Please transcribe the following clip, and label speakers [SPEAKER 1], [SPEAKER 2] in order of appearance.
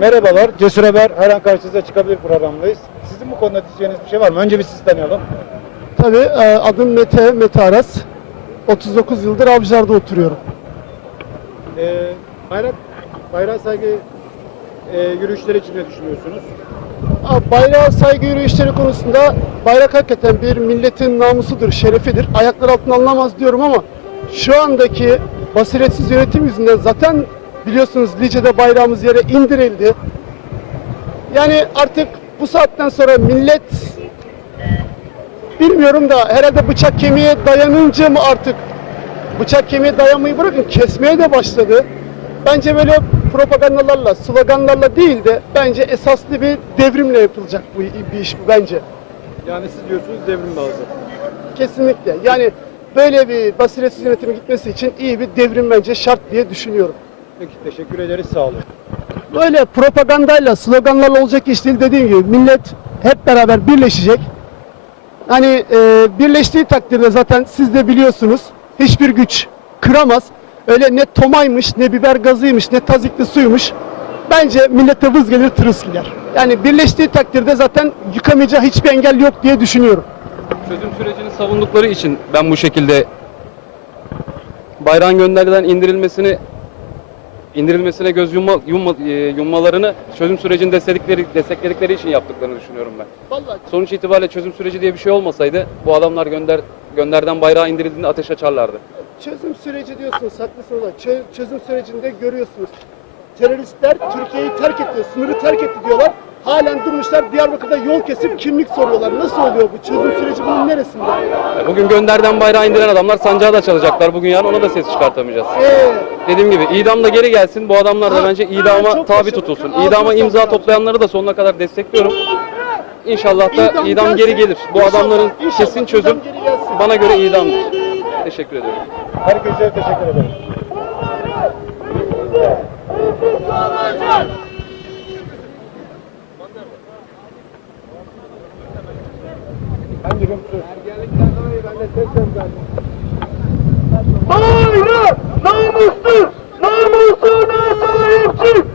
[SPEAKER 1] Merhabalar, Cesur Haber her an karşınıza çıkabilir programındayız. Sizin bu konuda diyeceğiniz bir şey var mı? Önce bir sizi tanıyalım.
[SPEAKER 2] Tabii e, adım Mete, Mete Aras. 39 yıldır Avcılar'da oturuyorum.
[SPEAKER 1] Ee, bayrak, bayrağa saygı e, yürüyüşleri için ne düşünüyorsunuz?
[SPEAKER 2] A, Bayrağa saygı yürüyüşleri konusunda bayrak hakikaten bir milletin namusudur, şerefidir. Ayaklar altına alınamaz diyorum ama şu andaki basiretsiz yönetim yüzünden zaten biliyorsunuz Lice'de bayrağımız yere indirildi. Yani artık bu saatten sonra millet bilmiyorum da herhalde bıçak kemiğe dayanınca mı artık bıçak kemiğe dayanmayı bırakın kesmeye de başladı. Bence böyle propagandalarla, sloganlarla değil de bence esaslı bir devrimle yapılacak bu bir iş bu bence.
[SPEAKER 1] Yani siz diyorsunuz devrim lazım.
[SPEAKER 2] Kesinlikle. Yani böyle bir basiretsiz yönetime gitmesi için iyi bir devrim bence şart diye düşünüyorum.
[SPEAKER 1] Peki teşekkür ederiz, sağ olun.
[SPEAKER 2] Böyle propagandayla, sloganlarla olacak iş değil dediğim gibi millet hep beraber birleşecek. Hani e, birleştiği takdirde zaten siz de biliyorsunuz hiçbir güç kıramaz. Öyle ne tomaymış, ne biber gazıymış, ne tazikli suymuş. Bence millete vız gelir tırıs gider. Yani birleştiği takdirde zaten yıkamayacağı hiçbir engel yok diye düşünüyorum.
[SPEAKER 3] Çözüm sürecini savundukları için ben bu şekilde bayrağın gönderiden indirilmesini indirilmesine göz yumma, yumma, e, yummalarını çözüm sürecini destekledikleri, destekledikleri için yaptıklarını düşünüyorum ben.
[SPEAKER 2] Vallahi
[SPEAKER 3] Sonuç itibariyle çözüm süreci diye bir şey olmasaydı bu adamlar gönder gönderden bayrağı indirildiğinde ateş açarlardı.
[SPEAKER 2] Çözüm süreci diyorsunuz, haklısınız çö- çözüm sürecinde görüyorsunuz. Teröristler Türkiye'yi terk etti, sınırı terk etti diyorlar. Halen durmuşlar Diyarbakır'da yol kesip kimlik soruyorlar. Nasıl oluyor bu? Çözüm süreci bunun neresinde?
[SPEAKER 3] E, Bugün gönderden bayrağı indiren adamlar sancağı da çalacaklar. Bugün yarın ona da ses çıkartamayacağız.
[SPEAKER 2] Ee,
[SPEAKER 3] Dediğim gibi idam da geri gelsin. Bu adamlar da
[SPEAKER 2] Ha,
[SPEAKER 3] bence idama
[SPEAKER 2] çok
[SPEAKER 3] tabi
[SPEAKER 2] yaşa.
[SPEAKER 3] tutulsun.
[SPEAKER 2] Ağzına
[SPEAKER 3] İdama imza toplayanları da sonuna kadar destekliyorum. İnşallah da
[SPEAKER 2] İdam
[SPEAKER 3] geri gelir. Bu
[SPEAKER 2] İnşallah,
[SPEAKER 3] adamların
[SPEAKER 2] inşallah
[SPEAKER 3] kesin çözüm
[SPEAKER 2] idam geri gelsin.
[SPEAKER 3] bana göre idamdır. Teşekkür ederim.
[SPEAKER 1] Herkese teşekkür ederim. Hangi gün? Ergenlikten dolayı ben de ses gönderdim.
[SPEAKER 2] Hayır! Namuslu! Namusuna sahipsin!